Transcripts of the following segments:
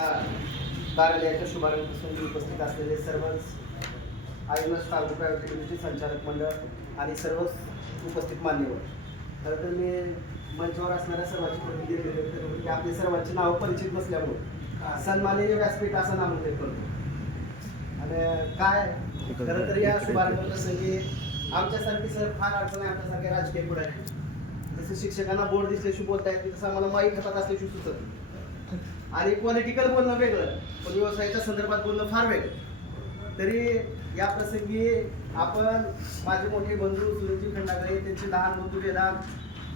कार्यालयाच्या शुभारंभ प्रसंगी उपस्थित असलेले सर्वच आयुनस कार्गो प्रायव्हेट लिमिटेडचे संचालक मंडळ आणि सर्वच उपस्थित मान्यवर. खरं तर मी मंचावर असणाऱ्या सर्वांची प्रतिनिधी व्यक्त करतो की आपले सर्वांची नावं परिचित नसल्यामुळे सन्माननीय व्यासपीठ असं नामोल्लेख करतो. आणि काय खरं तर या शुभारंभ प्रसंगी आमच्यासारखी सर फार अडचण आहे. आमच्यासारख्या राजकीय पुढारी जसं शिक्षकांना बोर्ड दिसल्याशी बोलता येते तसं आम्हाला माहीत हातात असल्याशी सुचत आणि पॉलिटिकल बोलणं वेगळं पण व्यवसायाच्या संदर्भात बोलणं फार वेगळं. तरी या प्रसंगी आपण माझे मोठे बंधू सुरेशजी खंडागळे, त्यांचे लहान बंधू वेदांत,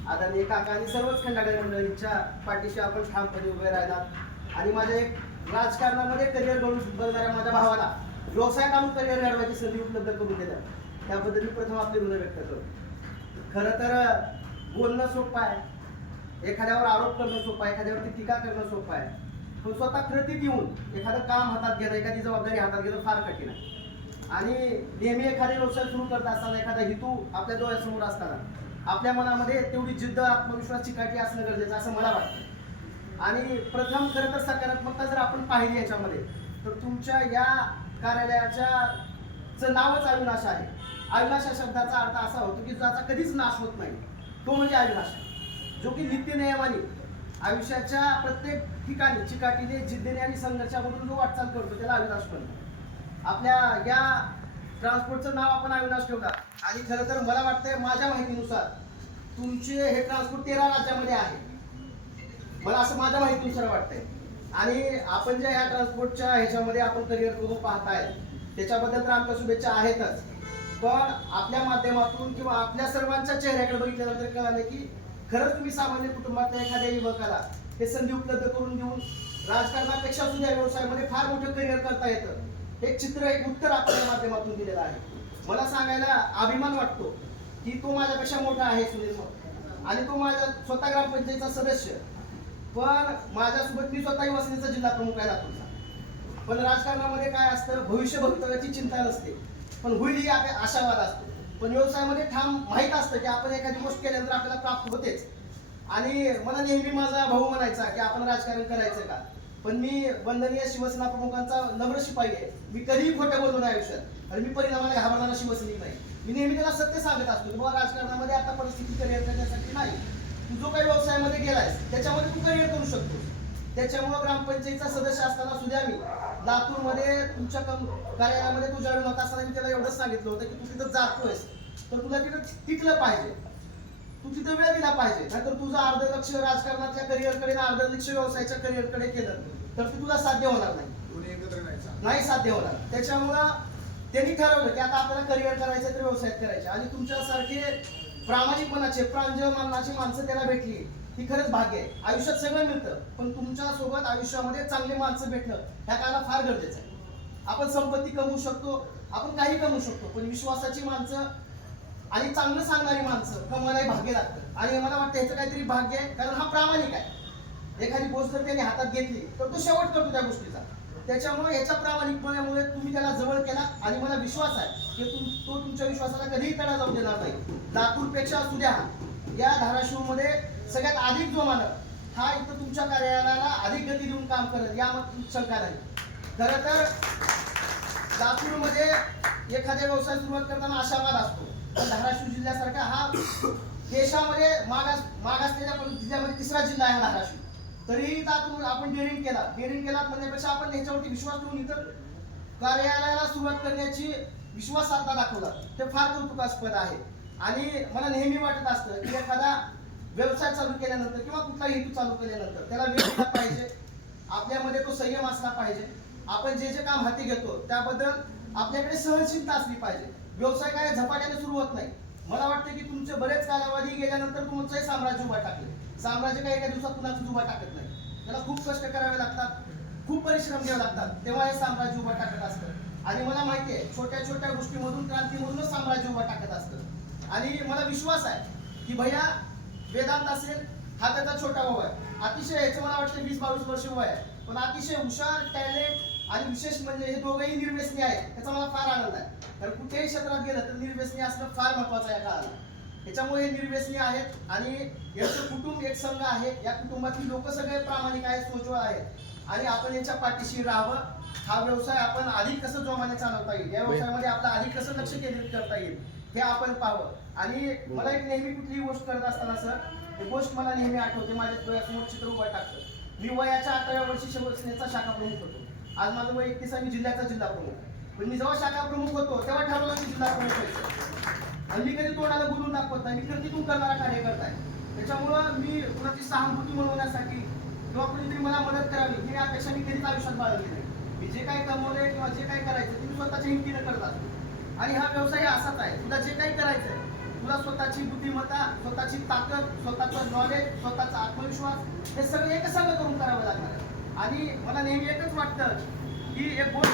आदरणीय काका आणि सर्वच खंडागळे मंडळींच्या पाठीशी आपण ठामपणे उभे राहिलात आणि माझ्या एक राजकारणामध्ये करिअर घडवून बघणाऱ्या माझ्या भावाला व्यवसायात आणून करिअर घडवायची संधी उपलब्ध करून दिल्या त्याबद्दल मी प्रथम आपले गुण व्यक्त करतो. खरं तर बोलणं सोपं आहे, एखाद्यावर आरोप करणं सोपं आहे, एखाद्यावरती टीका करणं सोपं आहे, पण स्वतः कृतीत येऊन एखादं काम हातात घेणं, एखादी जबाबदारी हातात घेणं फार कठीण आहे. आणि नेहमी एखादे व्यवसाय सुरू करत असताना एखादा हेतू आपल्या डोळ्यासमोर असताना आपल्या मनामध्ये तेवढी जिद्द, आत्मविश्वास, चिकाटी असणं गरजेचं असं मला वाटतं. आणि प्रथम खरं तर सकारात्मकता जर आपण पाहिली याच्यामध्ये तर तुमच्या या कार्यालयाच्या नावच अविनाश आहे. अविनाश या शब्दाचा अर्थ असा होतो की ज्याचा कधीच नाश होत नाही, तो म्हणजे अविनाश, जो की नित्य नियमाने आयुष्याच्या प्रत्येक ठिकाणी चिकाटीने, जिद्दीने आणि संघर्षामधून जो वाटचाल करतो त्याला अविनाश म्हणतात. आपल्या या ट्रान्सपोर्टचं नाव आपण अविनाश ठेवला आणि खरं तर मला वाटतंय माझ्या माहितीनुसार तुमचे हे ट्रान्सपोर्ट 13 राज्यामध्ये आहे, मला असं माझ्या माहितीनुसार वाटतंय. आणि आपण ज्या ह्या ट्रान्सपोर्टच्या ह्याच्यामध्ये आपण करिअर करून पाहताय त्याच्याबद्दल तर आमच्या शुभेच्छा आहेतच, पण आपल्या माध्यमातून किंवा आपल्या सर्वांच्या चेहऱ्याकडे बघितल्यानंतर कळालं की खरंच तुम्ही सामान्य कुटुंबातल्या एखाद्या युवकाला हे संधी उपलब्ध करून देऊन राजकारणापेक्षा सुद्धा व्यवसायामध्ये फार मोठं करिअर करता येतं एक चित्र, एक उत्तर आपल्या माध्यमातून दिलेलं आहे. मला सांगायला अभिमान वाटतो की तो माझ्यापेक्षा मोठा आहे सुनील आणि तो माझ्या स्वतः ग्रामपंचायतचा सदस्य, पण माझ्यासोबत मी स्वतः युवासेनेचा जिल्हा प्रमुख आहे लातूरचा. पण राजकारणामध्ये काय असतं, भविष्य भवितव्याची चिंता नसते, पण होईल ही आशावाद असतो. पण व्यवसायामध्ये ठाम माहीत असतं की आपण एखादी गोष्ट केल्यानंतर आपल्याला प्राप्त होतेच. आणि मला नेहमी माझा भाऊ म्हणायचा की आपण राजकारण करायचं का, पण मी वंदनीय शिवसेना प्रमुखांचा नम्र शिपाई आहे. मी कधीही खोटं बोललो नाही आयुष्यात आणि मी परिणामाने घाबरणारा शिवसैनिक नाही. मी नेहमी त्याला सत्य सांगत असतो की बाबा राजकारणामध्ये आता परिस्थिती करिअर करण्यासाठी नाही, तू जो काही व्यवसायामध्ये गेलायस त्याच्यामध्ये तू करिअर करू शकतोस. त्याच्यामुळे ग्रामपंचायतचा सदस्य असताना सुद्धा मी लातूरमध्ये तुमच्या कार्यालयामध्ये तू ज्यावेळी होत असताना मी त्याला एवढंच सांगितलं होतं की तू तिथं जातोयस तर तुला तिथं टिकलं पाहिजे, तू तिथं वेळ दिला पाहिजे. नाहीतर तुझं अर्ध लक्ष राजकारणाच्या करिअरकडे आणि अर्ध लक्ष व्यवसायाच्या करिअरकडे केलं तर ते तुला साध्य होणार नाही, नाही साध्य होणार. त्याच्यामुळं त्यांनी ठरवलं की आता आपल्याला करिअर करायचं तर व्यवसायात करायचं आणि तुमच्यासारखे प्रामाणिकपणाचे, प्रांजळ माननाची माणसं त्याला भेटली ही खरंच भाग्य आहे. आयुष्यात सगळं मिळतं पण तुमच्या सोबत आयुष्यामध्ये चांगली माणसं भेटणं ह्या काळाला फार गरजेचं आहे. आपण संपत्ती कमवू शकतो, आपण काही कमवू शकतो, पण विश्वासाची माणसं आणि चांगलं सांगणारी माणसं कमवायला भाग्य लागतं. आणि मला वाटतं ह्याचं काहीतरी भाग्य आहे, कारण हा प्रामाणिक आहे. एखादी गोष्ट जर त्याने हातात घेतली तर तो शेवट करतो त्या गोष्टीचा. त्याच्यामुळे याच्या प्रामाणिकपणामुळे तुम्ही त्याला जवळ केला आणि मला विश्वास आहे की तो तुमच्या विश्वासाला कधीही तडा जाऊ देणार नाही. लातूरपेक्षा सुद्धा या धाराशिवमध्ये सगळ्यात अधिक जोमानं हा इथं तुमच्या कार्यालयाला अधिक गती देऊन काम करेल यामध्ये शंका नाही. खरं तर लातूरमध्ये एखाद्या व्यवसाय सुरुवात करताना आशावाद असतो, पण धाराशिव जिल्ह्यासारखा हा देशामध्ये मागासलेल्या जिल्ह्यामध्ये 3रा जिल्हा आहे धाराशिव. तरीही त्यातून आपण डेअरिंग केला म्हणण्यापेक्षा आपण ह्याच्यावरती विश्वास ठेवून इतर कार्यालयाला सुरुवात करण्याची विश्वासार्हता दाखवला ते फार कौतुकास्पद आहे. आणि मला नेहमी वाटत असतं की एखादा व्यवसाय चालू केल्यानंतर किंवा कुठलाही हेतू चालू केल्यानंतर त्याला वेळ दिला पाहिजे, आपल्यामध्ये तो संयम असला पाहिजे, आपण जे काम हाती घेतो त्याबद्दल आपल्याकडे सहनशीलता असली पाहिजे. व्यवसाय काय झपाट्याने सुरू होत नाही. मला वाटतं की तुमचे बरेच कालावधी गेल्यानंतर तुमचंही साम्राज्य उभा टाकले. साम्राज्य काही एका दिवसात कुणाचं उभा टाकत नाही, त्याला खूप कष्ट करावे लागतात, खूप परिश्रम घ्यावे लागतात, तेव्हा हे साम्राज्य उभा टाकत असतं. आणि मला माहिती आहे छोट्या छोट्या गोष्टीमधून, क्रांतीमधूनच साम्राज्य उभा टाकत असतं. आणि मला विश्वास आहे की भैया वेदांत असेल, हा त्याचा छोटा भाऊ आहे, अतिशय याचं मला वाटतं 20-22 वर्ष वय आहे, पण अतिशय हुशार, टॅलेंट आणि विशेष म्हणजे हे दोघंही निर्व्यसनी आहेत. त्याचा मला फार आनंद आहे, कारण कुठेही क्षेत्रात गेलं तर निर्व्यसनी असणं फार महत्वाचं आहे काळाला. त्याच्यामुळे हे निर्व्यसनी आहेत आणि यांचं कुटुंब एक संघ आहे. या कुटुंबातील लोक सगळे प्रामाणिक आहेत, सोज्वळ आहेत. आणि आपण याच्या पाठीशी राहावं. हा व्यवसाय आपण अधिक कसं जोमाने चालवता येईल, या व्यवसायामध्ये आपला अधिक कसं लक्ष केंद्रित करता येईल हे आपण पाहावं. आणि मला एक नेहमी कुठलीही गोष्ट करत असताना सर एक गोष्ट मला नेहमी आठवते, माझ्या डोळ्यासमोर चित्र उभं टाकतं. मी वयाच्या 18व्या वर्षी शिवसेनेचा शाखा प्रमुख होतो. आज माझं वय 31 आहे, मी जिल्ह्याचा जिल्हा प्रमुख. पण मी जेव्हा शाखा प्रमुख होतो तेव्हा ठरवलं की जिल्हा प्रमुख व्हायचं. आणि मी कधी तोंडाला बोलून दाखवत नाही, मी कृतीतून करणारा कार्यकर्ता आहे. त्याच्यामुळं मी कुणाची सहानुभूती मिळवण्यासाठी किंवा कुणीतरी मला मदत करावी ही अपेक्षा मी कधीच आयुष्यात बाळगली नाही. मी जे काही कमवलंय किंवा जे काही करायचं ते मी स्वतःच्या हिमतीनं करत असतो. आणि हा व्यवसाय असाच आहे, तुला जे काही करायचंय, तुला स्वतःची बुद्धिमत्ता, स्वतःची ताकद, स्वतःचं नॉलेज, स्वतःचा आत्मविश्वास हे सगळं एकच संग करून करावं लागणार आहे. आणि मला नेहमी एकच वाटतं की एक गोष्ट